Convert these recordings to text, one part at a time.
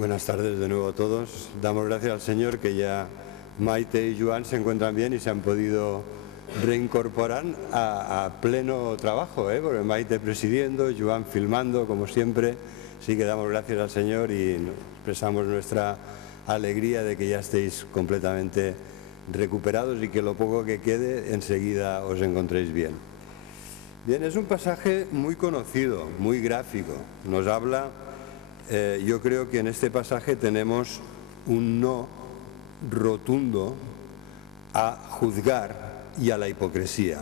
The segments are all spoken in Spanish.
Buenas tardes de nuevo a todos. Damos gracias al Señor que ya Maite y Joan se encuentran bien y se han podido reincorporar a pleno trabajo, porque Maite presidiendo, Joan filmando, como siempre. Sí que damos gracias al Señor y expresamos nuestra alegría de que ya estéis completamente recuperados y que lo poco que quede enseguida os encontréis bien. Bien, es un pasaje muy conocido, muy gráfico. Nos habla, yo creo que en este pasaje tenemos un no rotundo a juzgar y a la hipocresía.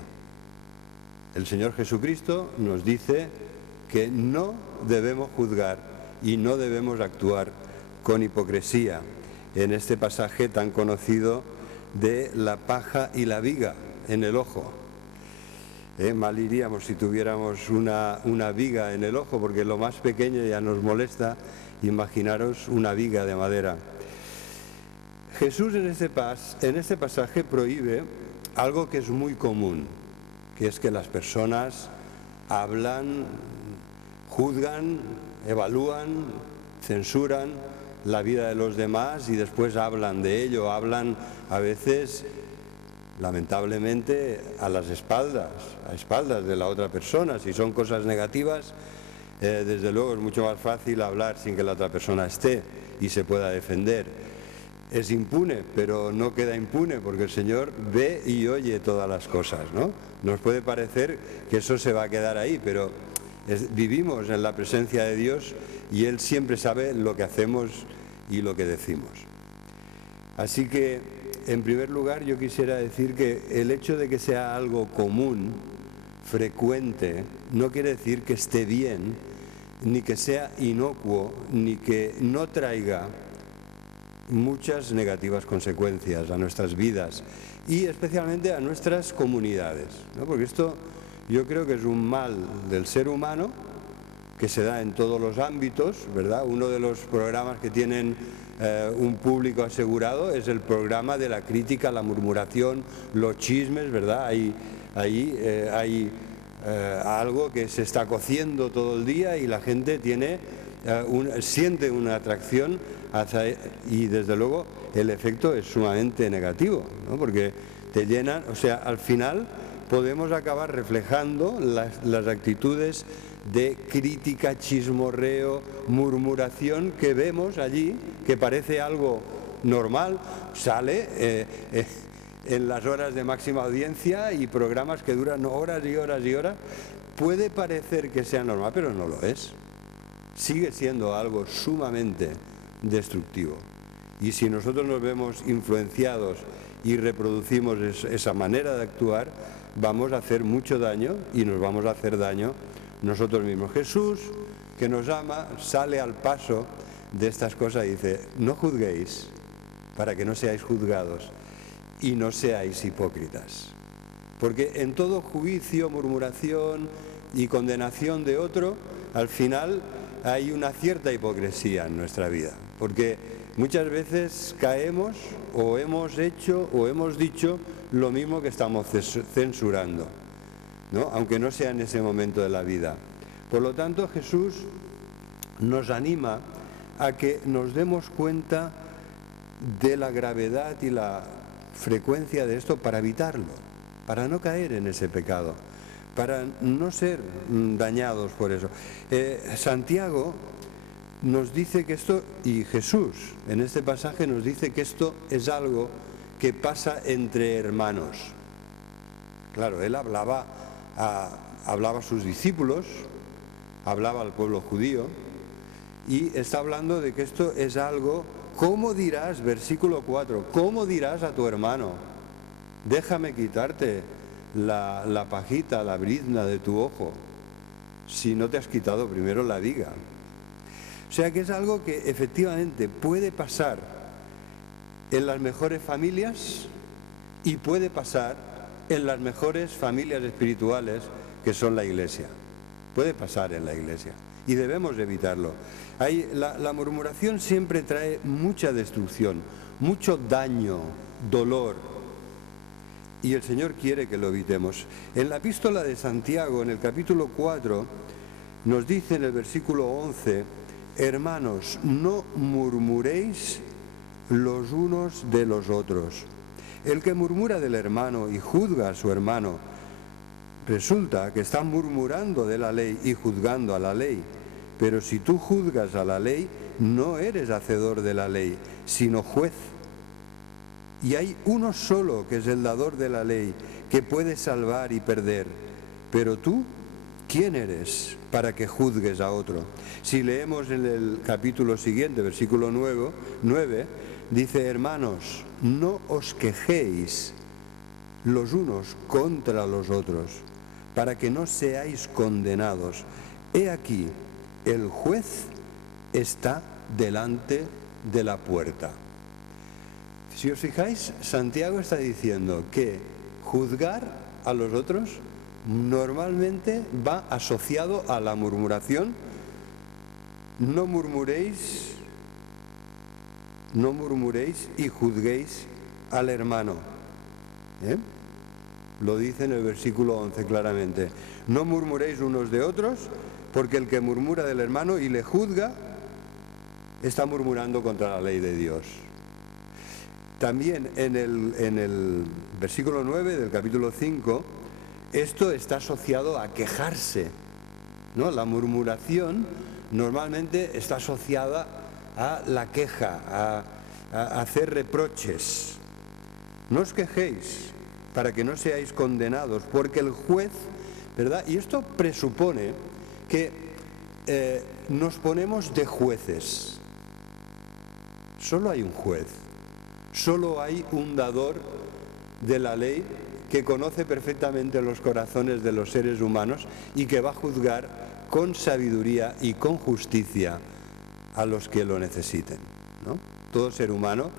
El Señor Jesucristo nos dice que no debemos juzgar y no debemos actuar con hipocresía en este pasaje tan conocido de la paja y la viga en el ojo. Mal iríamos si tuviéramos una viga en el ojo, porque lo más pequeño ya nos molesta. Imaginaros una viga de madera. Jesús en este pasaje prohíbe algo que es muy común, que es que las personas hablan, juzgan, evalúan, censuran la vida de los demás y después hablan de ello, hablan a veces, lamentablemente, a espaldas de la otra persona. Si son cosas negativas, desde luego es mucho más fácil hablar sin que la otra persona esté y se pueda defender. Es impune, pero no queda impune porque el Señor ve y oye todas las cosas, ¿no? Nos puede parecer que eso se va a quedar ahí, pero vivimos en la presencia de Dios y Él siempre sabe lo que hacemos y lo que decimos. Así que, en primer lugar, yo quisiera decir que el hecho de que sea algo común, frecuente, no quiere decir que esté bien, ni que sea inocuo, ni que no traiga muchas negativas consecuencias a nuestras vidas y especialmente a nuestras comunidades, ¿no? Porque esto yo creo que es un mal del ser humano que se da en todos los ámbitos, ¿verdad? Uno de los programas que tienen un público asegurado es el programa de la crítica, la murmuración, los chismes, ¿verdad? Hay algo que se está cociendo todo el día y la gente siente una atracción y desde luego el efecto es sumamente negativo, ¿no? Porque te llenan, o sea, al final podemos acabar reflejando las actitudes de crítica, chismorreo, murmuración que vemos allí, que parece algo normal, sale en las horas de máxima audiencia y programas que duran horas y horas y horas. Puede parecer que sea normal, pero no lo es. Sigue siendo algo sumamente destructivo. Y si nosotros nos vemos influenciados y reproducimos esa manera de actuar, vamos a hacer mucho daño y nos vamos a hacer daño nosotros mismos. Jesús, que nos ama, sale al paso de estas cosas y dice: no juzguéis para que no seáis juzgados y no seáis hipócritas. Porque en todo juicio, murmuración y condenación de otro, al final hay una cierta hipocresía en nuestra vida. Porque muchas veces caemos o hemos hecho o hemos dicho lo mismo que estamos censurando, ¿no? Aunque no sea en ese momento de la vida. Por lo tanto, Jesús nos anima a que nos demos cuenta de la gravedad y la frecuencia de esto para evitarlo, para no caer en ese pecado, para no ser dañados por eso. Santiago nos dice que esto, y Jesús en este pasaje nos dice que esto es algo que pasa entre hermanos. Claro, él hablaba a sus discípulos, hablaba al pueblo judío y está hablando de que esto es algo. ¿Cómo dirás, versículo 4, cómo dirás a tu hermano: déjame quitarte la pajita, la brizna de tu ojo, si no te has quitado primero la viga? O sea que es algo que efectivamente puede pasar en las mejores familias y puede pasar en las mejores familias espirituales que son la Iglesia. Puede pasar en la Iglesia y debemos evitarlo. La murmuración siempre trae mucha destrucción, mucho daño, dolor, y el Señor quiere que lo evitemos. En la epístola de Santiago, en el capítulo 4, nos dice en el versículo 11: hermanos, no murmuréis los unos de los otros. El que murmura del hermano y juzga a su hermano, resulta que está murmurando de la ley y juzgando a la ley. Pero si tú juzgas a la ley, no eres hacedor de la ley, sino juez. Y hay uno solo que es el dador de la ley, que puede salvar y perder. Pero tú, ¿quién eres para que juzgues a otro? Si leemos en el capítulo siguiente, versículo 9, dice: hermanos, no os quejéis los unos contra los otros, para que no seáis condenados. He aquí, el juez está delante de la puerta. Si os fijáis, Santiago está diciendo que juzgar a los otros normalmente va asociado a la murmuración. No murmuréis y juzguéis al hermano. Lo dice en el versículo 11 claramente. No murmuréis unos de otros, porque el que murmura del hermano y le juzga, está murmurando contra la ley de Dios. También en el versículo 9 del capítulo 5, esto está asociado a quejarse, ¿no? La murmuración normalmente está asociada a la queja, a hacer reproches. No os quejéis para que no seáis condenados, porque el juez, ¿verdad? Y esto presupone que nos ponemos de jueces. Solo hay un juez, solo hay un dador de la ley que conoce perfectamente los corazones de los seres humanos y que va a juzgar con sabiduría y con justicia a los que lo necesiten, ¿no? Todo ser humano,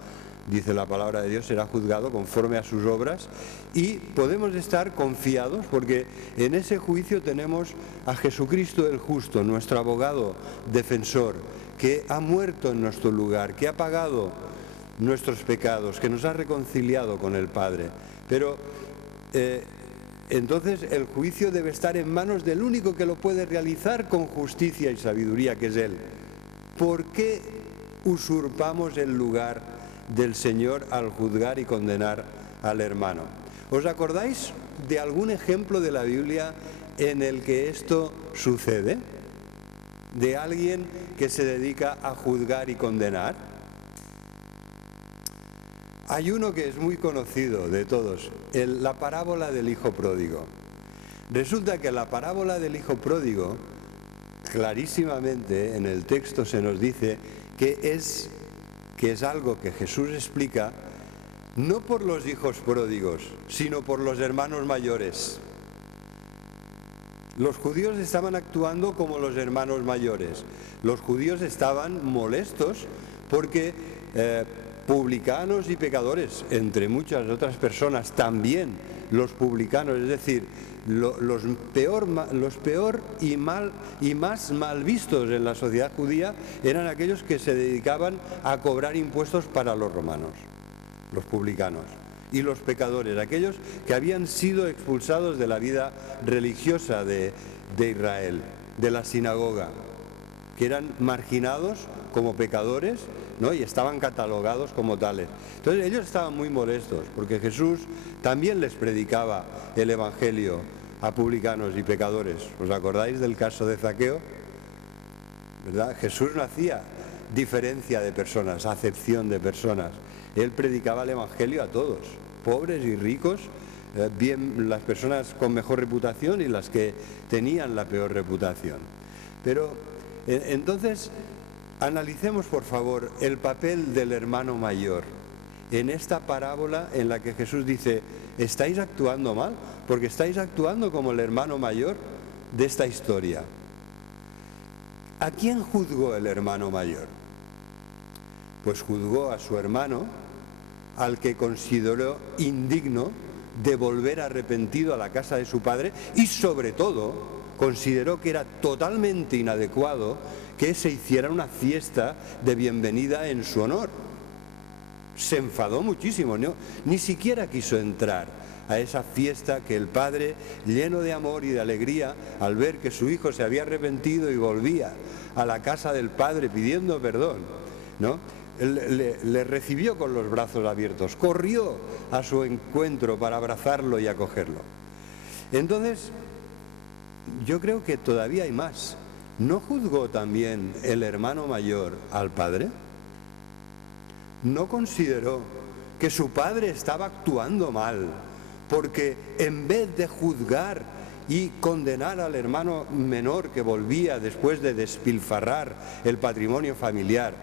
dice la palabra de Dios, será juzgado conforme a sus obras, y podemos estar confiados porque en ese juicio tenemos a Jesucristo el justo, nuestro abogado defensor, que ha muerto en nuestro lugar, que ha pagado nuestros pecados, que nos ha reconciliado con el Padre. Pero entonces el juicio debe estar en manos del único que lo puede realizar con justicia y sabiduría, que es Él. ¿Por qué usurpamos el lugar del Señor al juzgar y condenar al hermano? ¿Os acordáis de algún ejemplo de la Biblia en el que esto sucede? ¿De alguien que se dedica a juzgar y condenar? Hay uno que es muy conocido de todos, la parábola del hijo pródigo. Resulta que la parábola del hijo pródigo, clarísimamente en el texto se nos dice que es algo que Jesús explica no por los hijos pródigos, sino por los hermanos mayores. Los judíos estaban actuando como los hermanos mayores. Los judíos estaban molestos porque publicanos y pecadores, entre muchas otras personas, también los publicanos, es decir, los peor y más mal vistos en la sociedad judía eran aquellos que se dedicaban a cobrar impuestos para los romanos, los publicanos, y los pecadores, aquellos que habían sido expulsados de la vida religiosa de Israel, de la sinagoga, que eran marginados como pecadores, ¿no? Y estaban catalogados como tales. Entonces ellos estaban muy molestos porque Jesús también les predicaba el Evangelio a publicanos y pecadores. ¿Os acordáis del caso de Zaqueo? ¿Verdad? Jesús no hacía diferencia de personas, acepción de personas. Él predicaba el Evangelio a todos, pobres y ricos, bien las personas con mejor reputación y las que tenían la peor reputación. Pero entonces analicemos por favor el papel del hermano mayor en esta parábola en la que Jesús dice: estáis actuando mal porque estáis actuando como el hermano mayor de esta historia. ¿A quién juzgó el hermano mayor? Pues juzgó a su hermano, al que consideró indigno de volver arrepentido a la casa de su padre, y sobre todo consideró que era totalmente inadecuado que se hiciera una fiesta de bienvenida en su honor. Se enfadó muchísimo, ¿no? Ni siquiera quiso entrar a esa fiesta que el padre, lleno de amor y de alegría, al ver que su hijo se había arrepentido y volvía a la casa del padre pidiendo perdón, ¿no? Le recibió con los brazos abiertos, corrió a su encuentro para abrazarlo y acogerlo. Entonces, yo creo que todavía hay más. ¿No juzgó también el hermano mayor al padre? ¿No consideró que su padre estaba actuando mal? Porque en vez de juzgar y condenar al hermano menor que volvía después de despilfarrar el patrimonio familiar,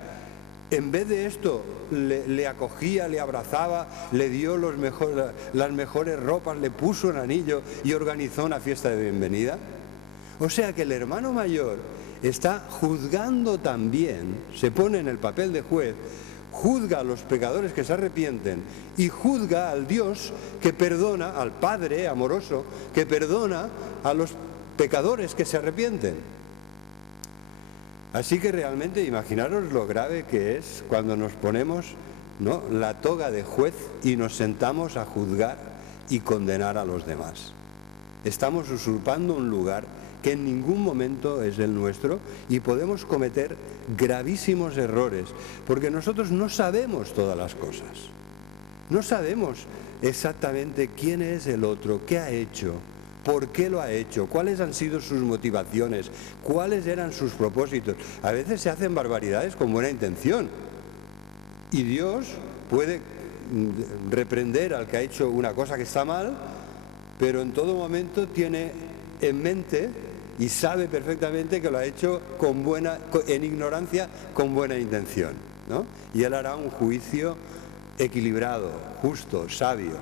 en vez de esto le acogía, le abrazaba, le dio las mejores ropas, le puso un anillo y organizó una fiesta de bienvenida? O sea que el hermano mayor está juzgando también, se pone en el papel de juez, juzga a los pecadores que se arrepienten y juzga al Dios que perdona, al Padre amoroso, que perdona a los pecadores que se arrepienten. Así que realmente imaginaros lo grave que es cuando nos ponemos, ¿no?, la toga de juez y nos sentamos a juzgar y condenar a los demás. Estamos usurpando un lugar que en ningún momento es el nuestro y podemos cometer gravísimos errores, porque nosotros no sabemos todas las cosas. No sabemos exactamente quién es el otro, qué ha hecho, por qué lo ha hecho, cuáles han sido sus motivaciones, cuáles eran sus propósitos. A veces se hacen barbaridades con buena intención y Dios puede reprender al que ha hecho una cosa que está mal, pero en todo momento tiene en mente y sabe perfectamente que lo ha hecho en ignorancia, con buena intención, ¿no? Y Él hará un juicio equilibrado, justo, sabio.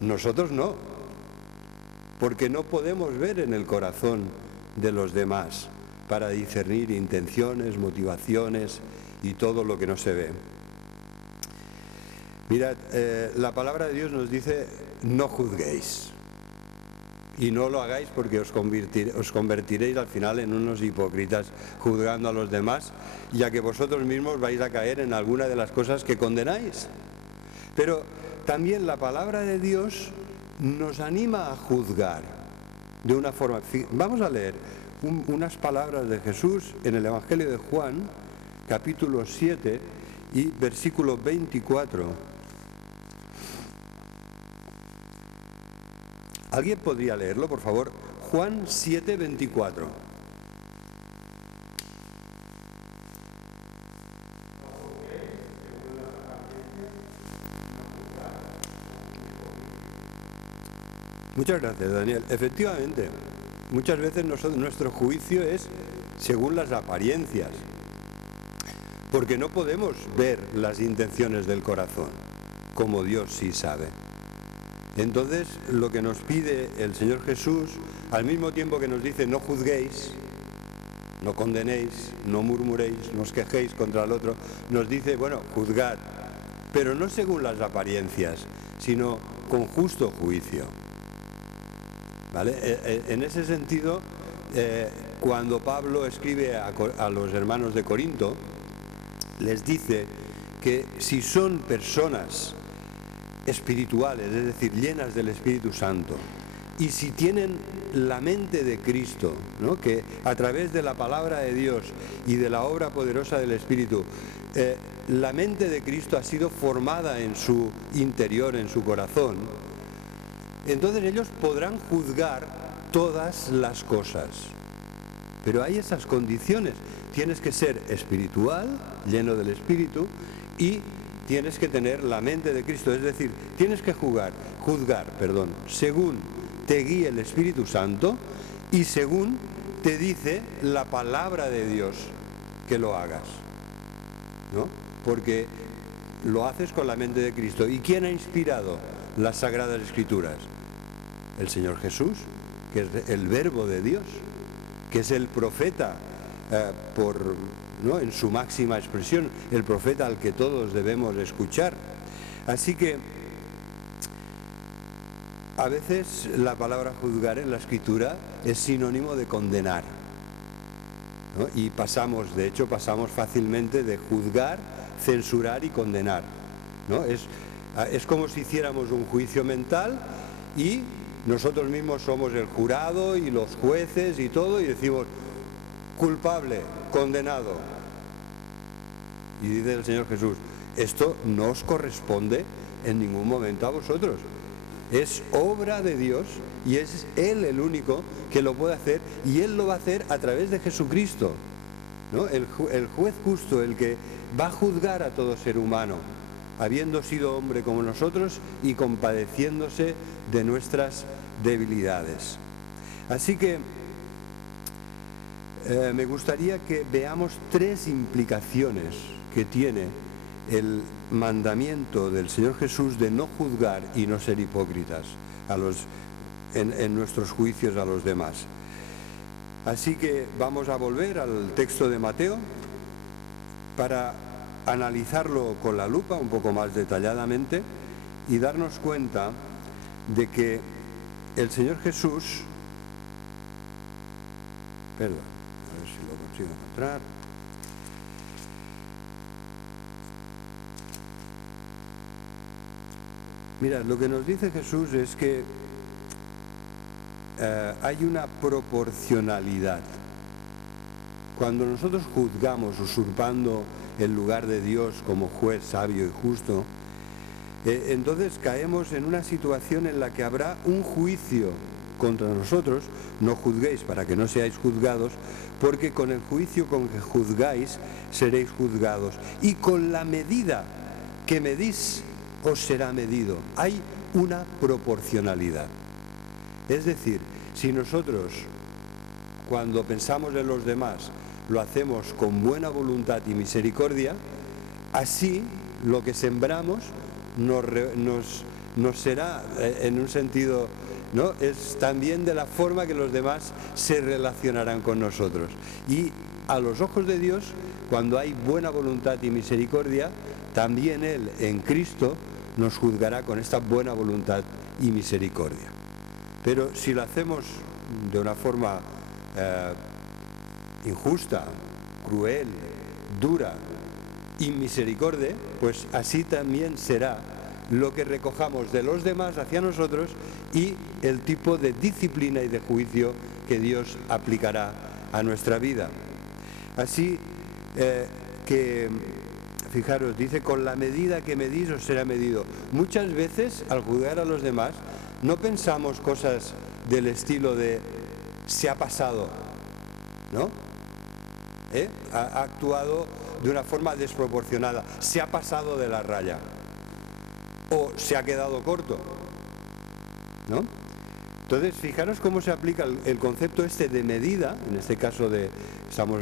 Nosotros no, porque no podemos ver en el corazón de los demás para discernir intenciones, motivaciones y todo lo que no se ve. Mirad, la palabra de Dios nos dice: no juzguéis. Y no lo hagáis porque os convertiréis al final en unos hipócritas juzgando a los demás, ya que vosotros mismos vais a caer en alguna de las cosas que condenáis. Pero también la palabra de Dios nos anima a juzgar de una forma. Vamos a leer unas palabras de Jesús en el Evangelio de Juan, capítulo 7 y versículo 24. ¿Alguien podría leerlo, por favor? Juan 7, 24. Muchas gracias, Daniel. Efectivamente, muchas veces nuestro juicio es según las apariencias, porque no podemos ver las intenciones del corazón, como Dios sí sabe. Entonces, lo que nos pide el Señor Jesús, al mismo tiempo que nos dice: no juzguéis, no condenéis, no murmuréis, no os quejéis contra el otro, nos dice: bueno, juzgad, pero no según las apariencias, sino con justo juicio. ¿Vale? En ese sentido, cuando Pablo escribe a los hermanos de Corinto, les dice que si son personas espirituales, es decir, llenas del Espíritu Santo, y si tienen la mente de Cristo, ¿no?, que a través de la palabra de Dios y de la obra poderosa del Espíritu, la mente de Cristo ha sido formada en su interior, en su corazón, entonces ellos podrán juzgar todas las cosas. Pero hay esas condiciones. Tienes que ser espiritual, lleno del Espíritu, y tienes que tener la mente de Cristo. Es decir, tienes que juzgar, según te guíe el Espíritu Santo y según te dice la palabra de Dios que lo hagas, ¿no? Porque lo haces con la mente de Cristo. ¿Y quién ha inspirado las Sagradas Escrituras? El Señor Jesús, que es el Verbo de Dios, que es el profeta ¿no?, en su máxima expresión, el profeta al que todos debemos escuchar. Así que a veces la palabra juzgar en la Escritura es sinónimo de condenar, ¿no? Y pasamos fácilmente de juzgar, censurar y condenar, ¿no? Es como si hiciéramos un juicio mental y nosotros mismos somos el jurado y los jueces y todo, y decimos culpable, condenado. Y dice el Señor Jesús, esto no os corresponde en ningún momento a vosotros. Es obra de Dios y es Él el único que lo puede hacer, y Él lo va a hacer a través de Jesucristo, ¿no? El juez justo, el que va a juzgar a todo ser humano, habiendo sido hombre como nosotros y compadeciéndose de nuestras debilidades. Así que me gustaría que veamos 3 implicaciones que tiene el mandamiento del Señor Jesús de no juzgar y no ser hipócritas en nuestros juicios a los demás. Así que vamos a volver al texto de Mateo para analizarlo con la lupa un poco más detalladamente y darnos cuenta de que el Señor Jesús, perdón, a ver si lo consigo encontrar. Mira, lo que nos dice Jesús es que hay una proporcionalidad. Cuando nosotros juzgamos usurpando el lugar de Dios como juez sabio y justo, entonces caemos en una situación en la que habrá un juicio contra nosotros. No juzguéis para que no seáis juzgados, porque con el juicio con que juzgáis seréis juzgados, y con la medida que medís os será medido. Hay una proporcionalidad. Es decir, si nosotros, cuando pensamos en los demás, lo hacemos con buena voluntad y misericordia, así lo que sembramos nos será, en un sentido, ¿no?, es también de la forma que los demás se relacionarán con nosotros. Y a los ojos de Dios, cuando hay buena voluntad y misericordia, también Él en Cristo nos juzgará con esta buena voluntad y misericordia. Pero si lo hacemos de una forma injusta, cruel, dura, inmisericordia, pues así también será lo que recojamos de los demás hacia nosotros y el tipo de disciplina y de juicio que Dios aplicará a nuestra vida. Así que, fijaros, dice, con la medida que medís os será medido. Muchas veces, al juzgar a los demás, no pensamos cosas del estilo de se ha pasado, ¿no? Ha actuado de una forma desproporcionada, se ha pasado de la raya o se ha quedado corto, ¿no? Entonces, fijaros cómo se aplica el concepto este de medida, en este caso estamos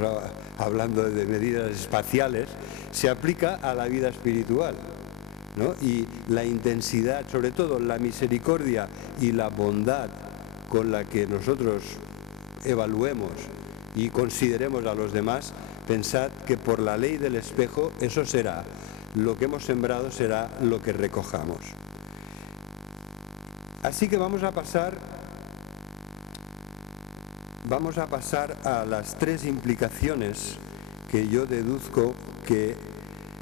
hablando de medidas espaciales, se aplica a la vida espiritual, ¿no? Y la intensidad, sobre todo la misericordia y la bondad con la que nosotros evaluemos y consideremos a los demás, pensad que por la ley del espejo eso será, lo que hemos sembrado será lo que recojamos. Así que vamos a pasar a las 3 implicaciones que yo deduzco que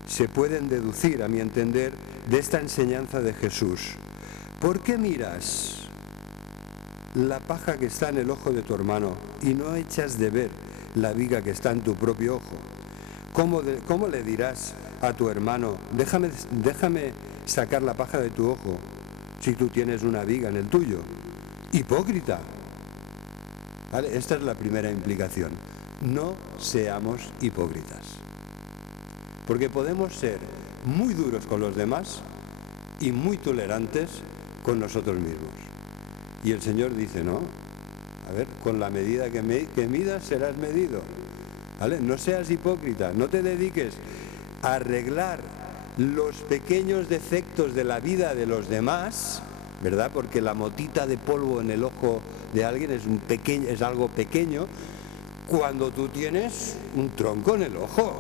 se pueden deducir, a mi entender, de esta enseñanza de Jesús. ¿Por qué miras la paja que está en el ojo de tu hermano y no echas de ver la viga que está en tu propio ojo? ¿Cómo le dirás a tu hermano, déjame sacar la paja de tu ojo, si tú tienes una viga en el tuyo? Hipócrita. ¿Vale? Esta es la primera implicación. No seamos hipócritas. Porque podemos ser muy duros con los demás y muy tolerantes con nosotros mismos. Y el Señor dice, no, a ver, con la medida que midas serás medido. ¿Vale? No seas hipócrita, no te dediques a arreglar los pequeños defectos de la vida de los demás, ¿verdad? Porque la motita de polvo en el ojo de alguien es algo pequeño, cuando tú tienes un tronco en el ojo.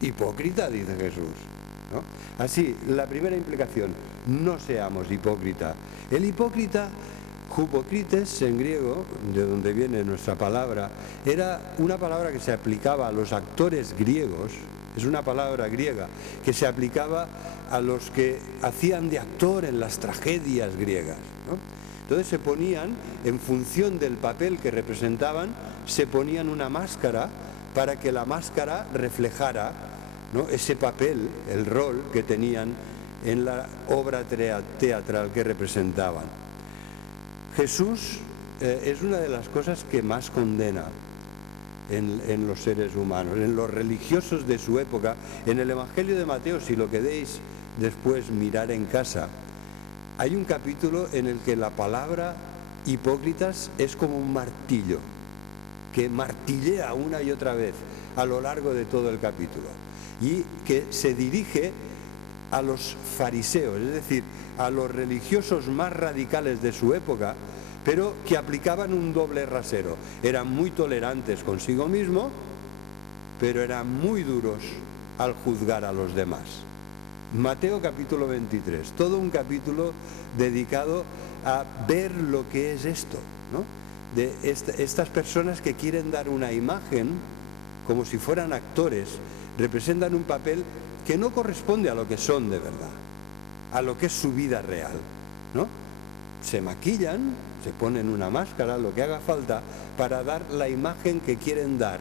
Hipócrita, dice Jesús, ¿no? Así, la primera implicación, no seamos hipócritas. El hipócrita, hypocrites en griego, de donde viene nuestra palabra, era una palabra que se aplicaba a los actores griegos, es una palabra griega, que se aplicaba a los que hacían de actor en las tragedias griegas, Entonces se ponían, en función del papel que representaban, se ponían una máscara para que la máscara reflejara, ¿no?, ese papel, el rol que tenían en la obra teatral que representaban. Jesús es una de las cosas que más condena en los seres humanos, en los religiosos de su época. En el Evangelio de Mateo, si lo queréis después mirar en casa, hay un capítulo en el que la palabra hipócritas es como un martillo, que martillea una y otra vez a lo largo de todo el capítulo, y que se dirige a los fariseos, es decir, a los religiosos más radicales de su época, pero que aplicaban un doble rasero. Eran muy tolerantes consigo mismo, pero eran muy duros al juzgar a los demás. Mateo capítulo 23, todo un capítulo dedicado a ver lo que es esto, ¿no?, de estas personas que quieren dar una imagen como si fueran actores, representan un papel que no corresponde a lo que son de verdad, a lo que es su vida real, ¿no? Se maquillan, se ponen una máscara, lo que haga falta, para dar la imagen que quieren dar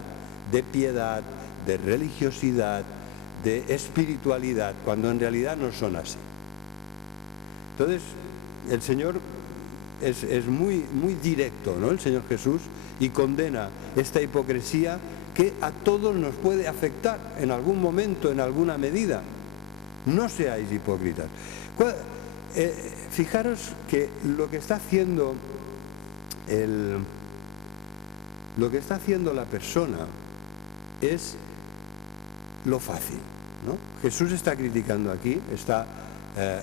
de piedad, de religiosidad, de espiritualidad, cuando en realidad no son así. Entonces, el Señor es muy directo, ¿no?, el Señor Jesús, y condena esta hipocresía que a todos nos puede afectar en algún momento, en alguna medida. No seáis hipócritas. Fijaros que lo que está haciendo la persona es lo fácil, ¿no? Jesús está criticando aquí, está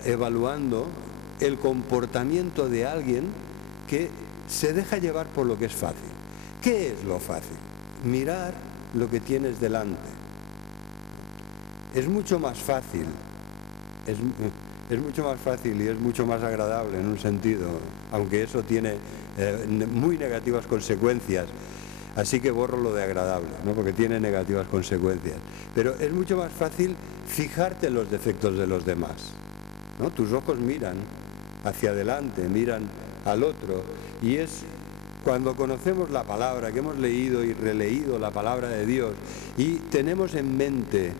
evaluando el comportamiento de alguien que se deja llevar por lo que es fácil. ¿Qué es lo fácil? Mirar lo que tienes delante. Es mucho más fácil, es mucho más fácil y es mucho más agradable en un sentido, aunque eso tiene muy negativas consecuencias. Así que borro lo de agradable, ¿no?, porque tiene negativas consecuencias. Pero es mucho más fácil fijarte en los defectos de los demás, ¿no? Tus ojos miran hacia adelante, miran al otro, y es cuando conocemos la palabra, que hemos leído y releído la palabra de Dios, y tenemos en mente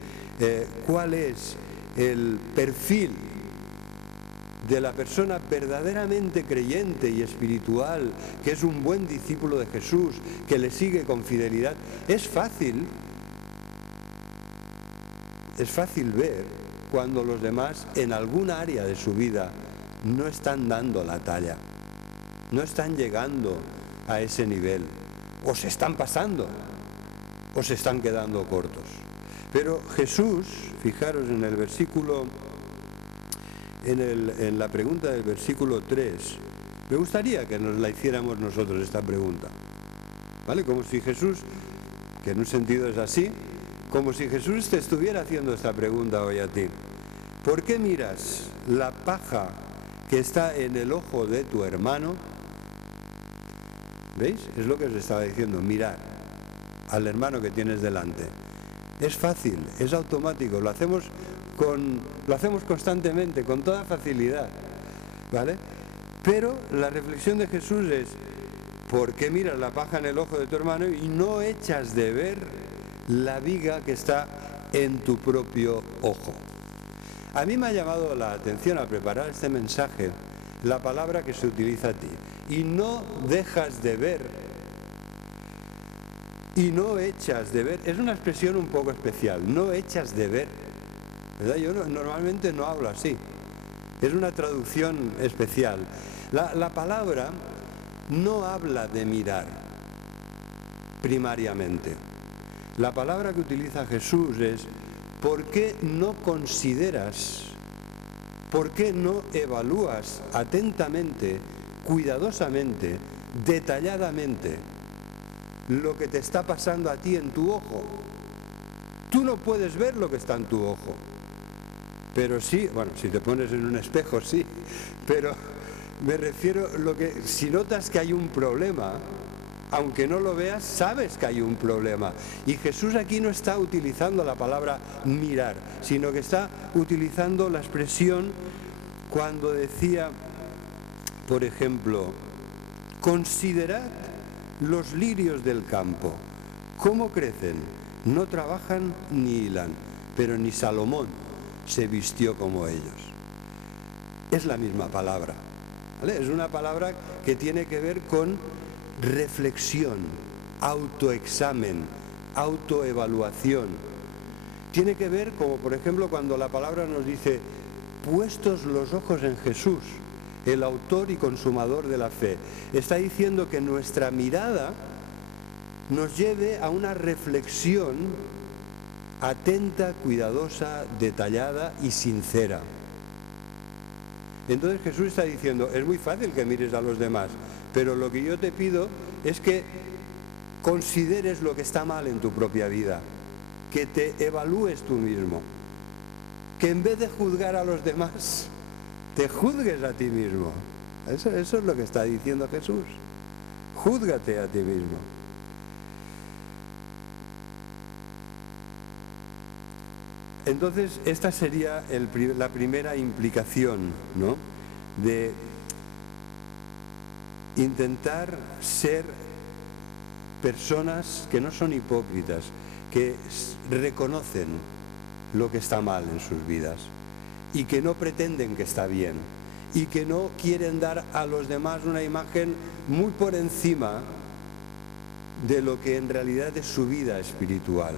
cuál es el perfil de la persona verdaderamente creyente y espiritual, que es un buen discípulo de Jesús, que le sigue con fidelidad, es fácil ver cuando los demás en alguna área de su vida no están dando la talla, no están llegando a ese nivel, o se están pasando, o se están quedando cortos. Pero Jesús, fijaros en el versículo, en la pregunta del versículo 3, me gustaría que nos la hiciéramos nosotros esta pregunta, ¿vale? Como si Jesús, que en un sentido es así, como si Jesús te estuviera haciendo esta pregunta hoy a ti. ¿Por qué miras la paja que está en el ojo de tu hermano? ¿Veis? Es lo que os estaba diciendo, mirar al hermano que tienes delante. Es fácil, es automático, lo hacemos constantemente, con toda facilidad, ¿vale? Pero la reflexión de Jesús es: ¿por qué miras la paja en el ojo de tu hermano y no echas de ver la viga que está en tu propio ojo? A mí me ha llamado la atención al preparar este mensaje la palabra que se utiliza aquí: y no dejas de ver, y no echas de ver. Es una expresión un poco especial, no echas de ver, ¿verdad? Yo normalmente no hablo así, es una traducción especial. La palabra no habla de mirar primariamente. La palabra que utiliza Jesús es: ¿por qué no consideras, por qué no evalúas atentamente, cuidadosamente, detalladamente lo que te está pasando a ti en tu ojo? Tú no puedes ver lo que está en tu ojo, pero sí, bueno, si te pones en un espejo sí, pero me refiero si notas que hay un problema, aunque no lo veas, sabes que hay un problema. Y Jesús aquí no está utilizando la palabra mirar, sino que está utilizando la expresión cuando decía por ejemplo, considerad los lirios del campo, cómo crecen, no trabajan ni hilan, pero ni Salomón se vistió como ellos. Es la misma palabra, ¿vale? Es una palabra que tiene que ver con reflexión, autoexamen, autoevaluación. Tiene que ver, como por ejemplo cuando la palabra nos dice, puestos los ojos en Jesús, el autor y consumador de la fe. Está diciendo que nuestra mirada nos lleve a una reflexión atenta, cuidadosa, detallada y sincera. Entonces Jesús está diciendo, es muy fácil que mires a los demás, pero lo que yo te pido es que consideres lo que está mal en tu propia vida, que te evalúes tú mismo, que en vez de juzgar a los demás, te juzgues a ti mismo. Eso es lo que está diciendo Jesús. Júzgate a ti mismo. Entonces, esta sería la primera implicación, ¿no?, de intentar ser personas que no son hipócritas, que reconocen lo que está mal en sus vidas y que no pretenden que está bien y que no quieren dar a los demás una imagen muy por encima de lo que en realidad es su vida espiritual.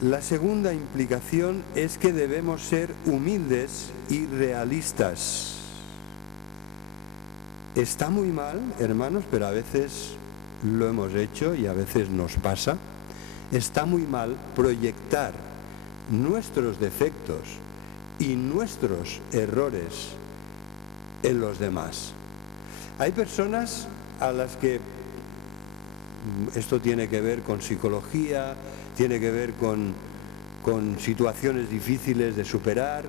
La segunda implicación es que debemos ser humildes y realistas. Está muy mal, hermanos, pero a veces lo hemos hecho y a veces nos pasa. Está muy mal proyectar nuestros defectos y nuestros errores en los demás. Hay personas a las que esto tiene que ver con psicología, tiene que ver con situaciones difíciles de superar,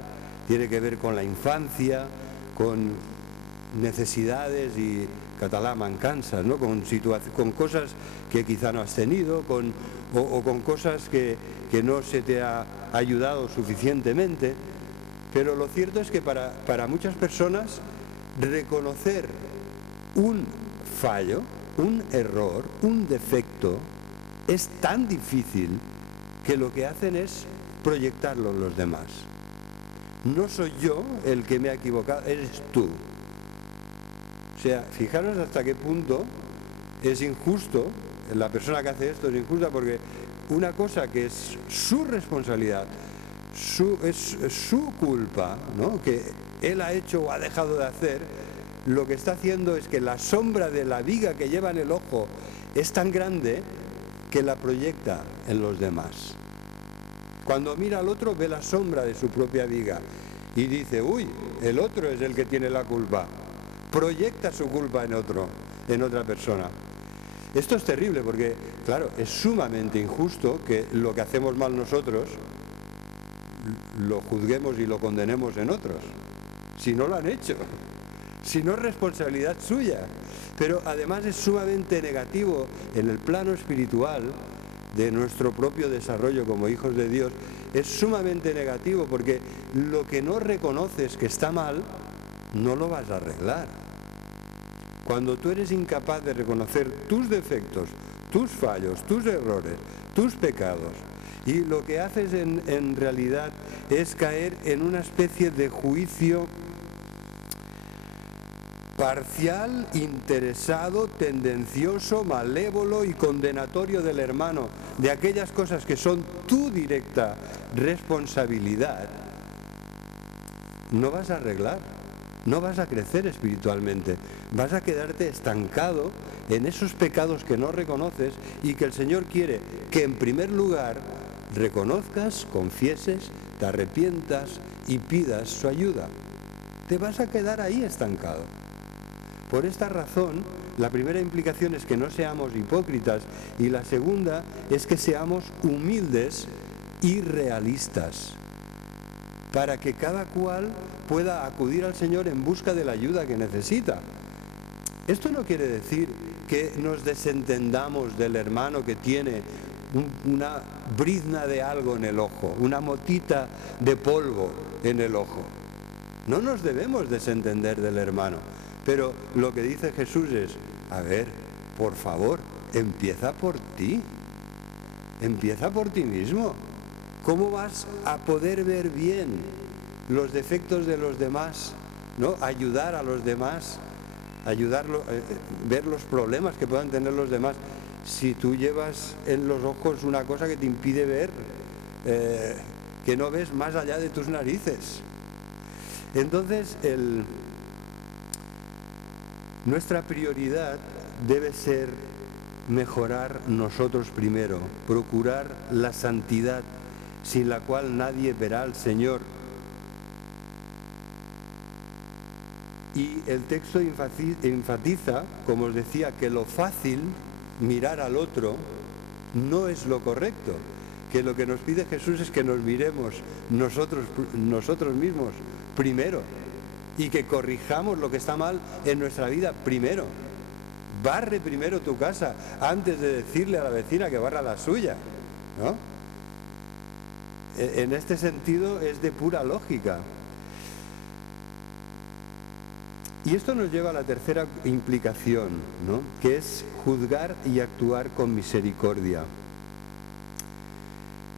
tiene que ver con la infancia, con necesidades y catalá mancanzas, ¿no?, con cosas que quizá no has tenido, o con cosas que no se te ha ayudado suficientemente. Pero lo cierto es que para muchas personas reconocer un fallo, un error, un defecto, es tan difícil que lo que hacen es proyectarlo en los demás. No soy yo el que me ha equivocado, eres tú. O sea, fijaros hasta qué punto es injusto, la persona que hace esto es injusta, porque una cosa que es su responsabilidad, es su culpa, ¿no?, que él ha hecho o ha dejado de hacer, lo que está haciendo es que la sombra de la viga que lleva en el ojo es tan grande que la proyecta en los demás. Cuando mira al otro ve la sombra de su propia viga y dice, uy, el otro es el que tiene la culpa. Proyecta su culpa en otra persona. Esto es terrible porque, claro, es sumamente injusto que lo que hacemos mal nosotros lo juzguemos y lo condenemos en otros, si no lo han hecho, si no es responsabilidad suya. Pero además es sumamente negativo en el plano espiritual de nuestro propio desarrollo como hijos de Dios. Es sumamente negativo porque lo que no reconoces que está mal, no lo vas a arreglar. Cuando tú eres incapaz de reconocer tus defectos, tus fallos, tus errores, tus pecados, y lo que haces en realidad es caer en una especie de juicio parcial, interesado, tendencioso, malévolo y condenatorio del hermano, de aquellas cosas que son tu directa responsabilidad, no vas a arreglar, no vas a crecer espiritualmente, vas a quedarte estancado en esos pecados que no reconoces y que el Señor quiere que en primer lugar reconozcas, confieses, te arrepientas y pidas su ayuda. Te vas a quedar ahí estancado. Por esta razón, la primera implicación es que no seamos hipócritas y la segunda es que seamos humildes y realistas, para que cada cual pueda acudir al Señor en busca de la ayuda que necesita. Esto no quiere decir que nos desentendamos del hermano que tiene una brizna de algo en el ojo, una motita de polvo en el ojo. No nos debemos desentender del hermano. Pero lo que dice Jesús es, a ver, por favor, empieza por ti. Empieza por ti mismo. ¿Cómo vas a poder ver bien los defectos de los demás? ¿No? Ayudar a los demás, ver los problemas que puedan tener los demás. Si tú llevas en los ojos una cosa que te impide ver, que no ves más allá de tus narices. Entonces, nuestra prioridad debe ser mejorar nosotros primero, procurar la santidad, sin la cual nadie verá al Señor. Y el texto enfatiza, como os decía, que lo fácil, mirar al otro, no es lo correcto, que lo que nos pide Jesús es que nos miremos nosotros mismos primero y que corrijamos lo que está mal en nuestra vida primero. Barre primero tu casa antes de decirle a la vecina que barra la suya, ¿no? En este sentido es de pura lógica. Y esto nos lleva a la tercera implicación, ¿no? Que es juzgar y actuar con misericordia.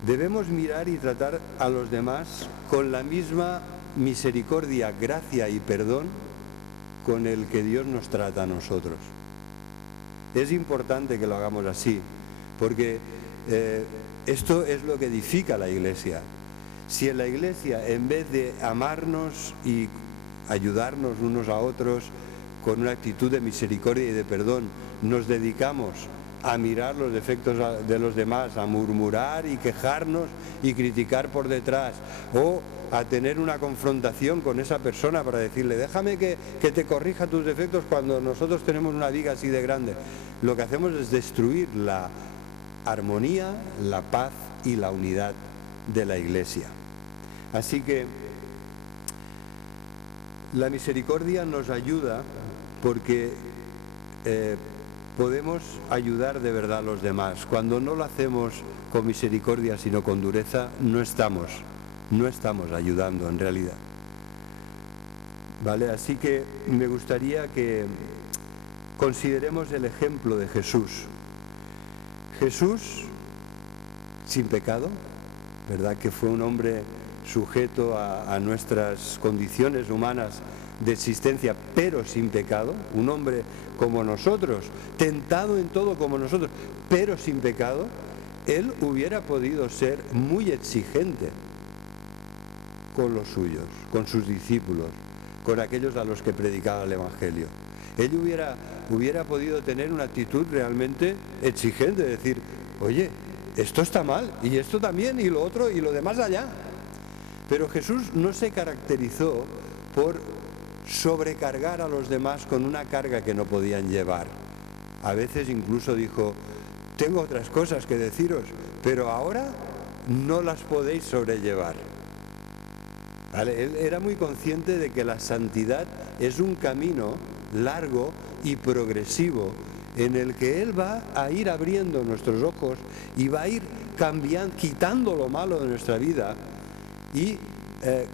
Debemos mirar y tratar a los demás con la misma misericordia, gracia y perdón con el que Dios nos trata a nosotros. Es importante que lo hagamos así, porque esto es lo que edifica la Iglesia. Si en la Iglesia, en vez de amarnos y ayudarnos unos a otros con una actitud de misericordia y de perdón, nos dedicamos a mirar los defectos de los demás, a murmurar y quejarnos y criticar por detrás, o a tener una confrontación con esa persona para decirle, déjame que te corrija tus defectos cuando nosotros tenemos una viga así de grande. Lo que hacemos es destruir la armonía, la paz y la unidad de la Iglesia. Así que la misericordia nos ayuda porque podemos ayudar de verdad a los demás. Cuando no lo hacemos con misericordia sino con dureza, no estamos ayudando en realidad. ¿Vale? Así que me gustaría que consideremos el ejemplo de Jesús. Jesús, sin pecado, ¿verdad? Que fue un hombre sujeto a nuestras condiciones humanas de existencia, pero sin pecado, un hombre como nosotros, tentado en todo como nosotros, pero sin pecado. Él hubiera podido ser muy exigente con los suyos, con sus discípulos, con aquellos a los que predicaba el Evangelio. Él hubiera podido tener una actitud realmente exigente, decir, oye, esto está mal, y esto también, y lo otro, y lo demás allá. Pero Jesús no se caracterizó por sobrecargar a los demás con una carga que no podían llevar. A veces incluso dijo, tengo otras cosas que deciros, pero ahora no las podéis sobrellevar. ¿Vale? Él era muy consciente de que la santidad es un camino largo y progresivo en el que Él va a ir abriendo nuestros ojos y va a ir cambiando, quitando lo malo de nuestra vida y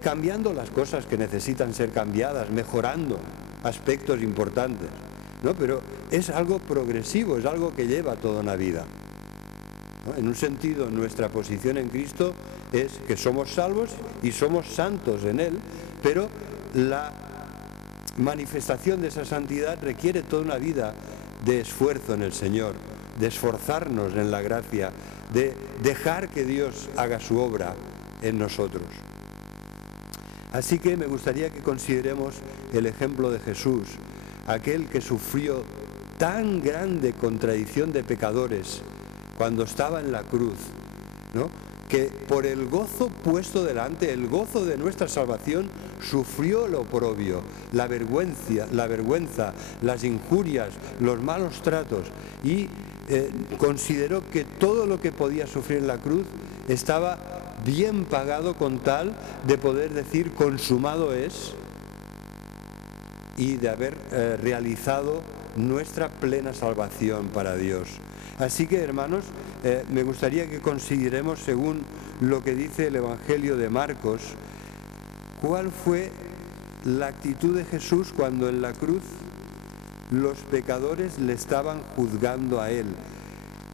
cambiando las cosas que necesitan ser cambiadas, mejorando aspectos importantes, ¿no? Pero es algo progresivo, es algo que lleva toda una vida, ¿no? En un sentido, nuestra posición en Cristo es que somos salvos y somos santos en Él, pero la manifestación de esa santidad requiere toda una vida de esfuerzo en el Señor, de esforzarnos en la gracia, de dejar que Dios haga su obra en nosotros. Así que me gustaría que consideremos el ejemplo de Jesús, aquel que sufrió tan grande contradicción de pecadores cuando estaba en la cruz, ¿no? Que por el gozo puesto delante, el gozo de nuestra salvación, sufrió lo oprobio, la vergüenza, las injurias, los malos tratos, y consideró que todo lo que podía sufrir en la cruz estaba bien pagado con tal de poder decir consumado es, y de haber realizado nuestra plena salvación para Dios. Así que, hermanos, me gustaría que consideremos, según lo que dice el Evangelio de Marcos, cuál fue la actitud de Jesús cuando en la cruz los pecadores le estaban juzgando a Él.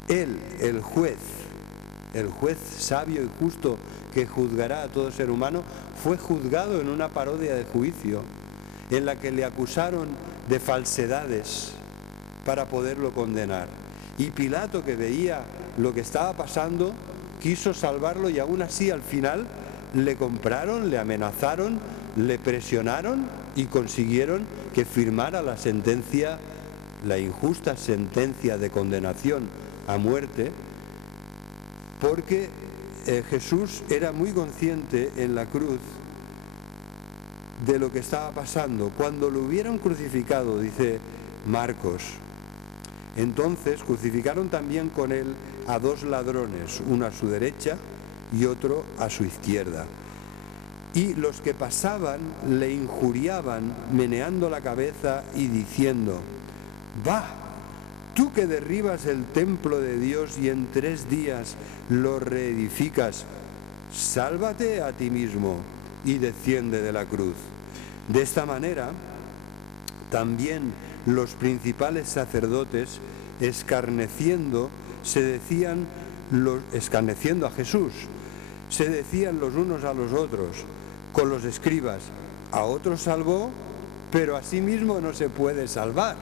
Él, el juez sabio y justo que juzgará a todo ser humano, fue juzgado en una parodia de juicio en la que le acusaron de falsedades para poderlo condenar. Y Pilato, que veía lo que estaba pasando, quiso salvarlo y aún así al final le compraron, le amenazaron, le presionaron y consiguieron que firmara la sentencia, la injusta sentencia de condenación a muerte, porque Jesús era muy consciente en la cruz de lo que estaba pasando. Cuando lo hubieron crucificado, dice Marcos, entonces crucificaron también con él a 2 ladrones, uno a su derecha y otro a su izquierda. Y los que pasaban le injuriaban, meneando la cabeza y diciendo: «Va, tú que derribas el templo de Dios y en 3 días lo reedificas, sálvate a ti mismo y desciende de la cruz». De esta manera, también los principales sacerdotes, escarneciendo a Jesús, se decían los unos a los otros, con los escribas: «A otros salvó, pero a sí mismo no se puede salvar.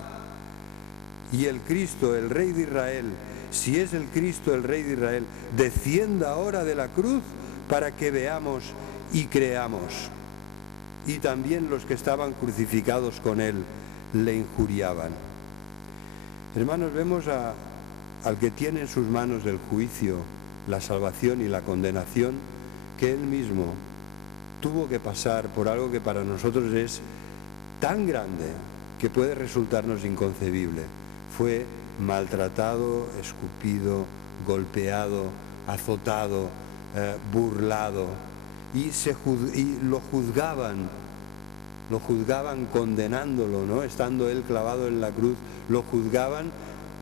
Y el Cristo, el Rey de Israel, si es el Cristo, el Rey de Israel, descienda ahora de la cruz para que veamos y creamos». Y también los que estaban crucificados con él le injuriaban. Hermanos, vemos al que tiene en sus manos el juicio, la salvación y la condenación, que él mismo tuvo que pasar por algo que para nosotros es tan grande que puede resultarnos inconcebible. Fue maltratado, escupido, golpeado, azotado, burlado, y lo juzgaban condenándolo, ¿no? Estando él clavado en la cruz, lo juzgaban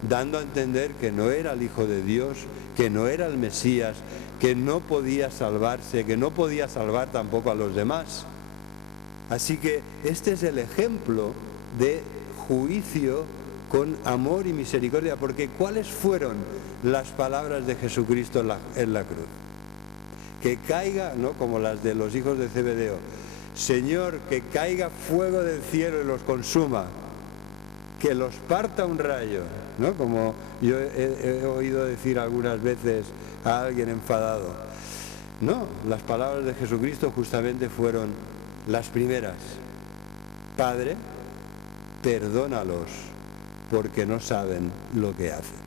dando a entender que no era el Hijo de Dios, que no era el Mesías, que no podía salvarse, que no podía salvar tampoco a los demás. Así que este es el ejemplo de juicio con amor y misericordia, porque ¿cuáles fueron las palabras de Jesucristo en la cruz? Que caiga, ¿no?, como las de los hijos de Zebedeo: «Señor, que caiga fuego del cielo y los consuma, que los parta un rayo», ¿no?, como yo he oído decir algunas veces a alguien enfadado. No, las palabras de Jesucristo justamente fueron las primeras: «Padre, perdónalos, porque no saben lo que hacen».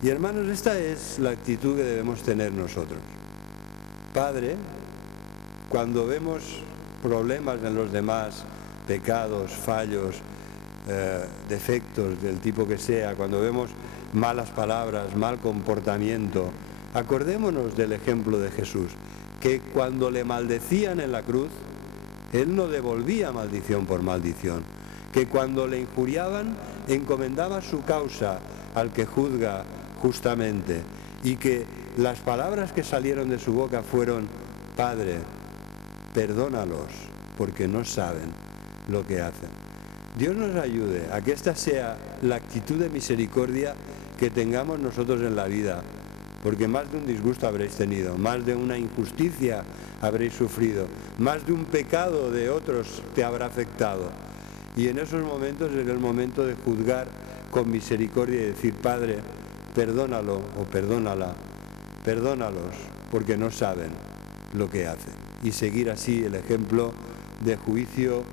Y hermanos, esta es la actitud que debemos tener nosotros. Padre, cuando vemos problemas en los demás, pecados, fallos, defectos del tipo que sea, cuando vemos malas palabras, mal comportamiento, acordémonos del ejemplo de Jesús, que cuando le maldecían en la cruz, él no devolvía maldición por maldición, que cuando le injuriaban, encomendaba su causa al que juzga justamente, y que las palabras que salieron de su boca fueron: «Padre, perdónalos, porque no saben lo que hacen». Dios nos ayude a que esta sea la actitud de misericordia que tengamos nosotros en la vida, porque más de un disgusto habréis tenido, más de una injusticia habréis sufrido, más de un pecado de otros te habrá afectado. Y en esos momentos es el momento de juzgar con misericordia y decir: «Padre, perdónalo o perdónala, perdónalos, porque no saben lo que hacen». Y seguir así el ejemplo de juicio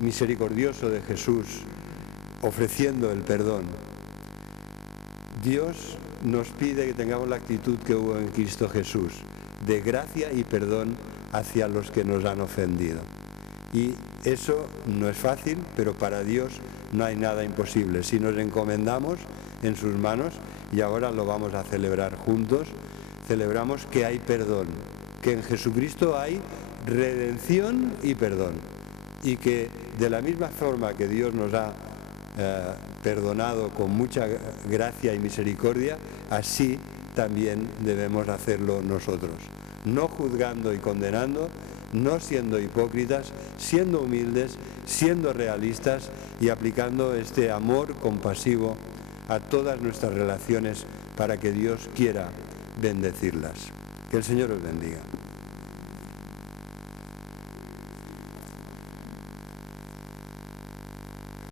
misericordioso de Jesús, ofreciendo el perdón. Dios nos pide que tengamos la actitud que hubo en Cristo Jesús, de gracia y perdón hacia los que nos han ofendido. Y eso no es fácil, pero para Dios no hay nada imposible. Si nos encomendamos en sus manos, y ahora lo vamos a celebrar juntos, celebramos que hay perdón, que en Jesucristo hay redención y perdón, y que de la misma forma que Dios nos ha perdonado con mucha gracia y misericordia, así también debemos hacerlo nosotros, no juzgando y condenando, no siendo hipócritas, siendo humildes, siendo realistas y aplicando este amor compasivo a todas nuestras relaciones para que Dios quiera bendecirlas. Que el Señor os bendiga.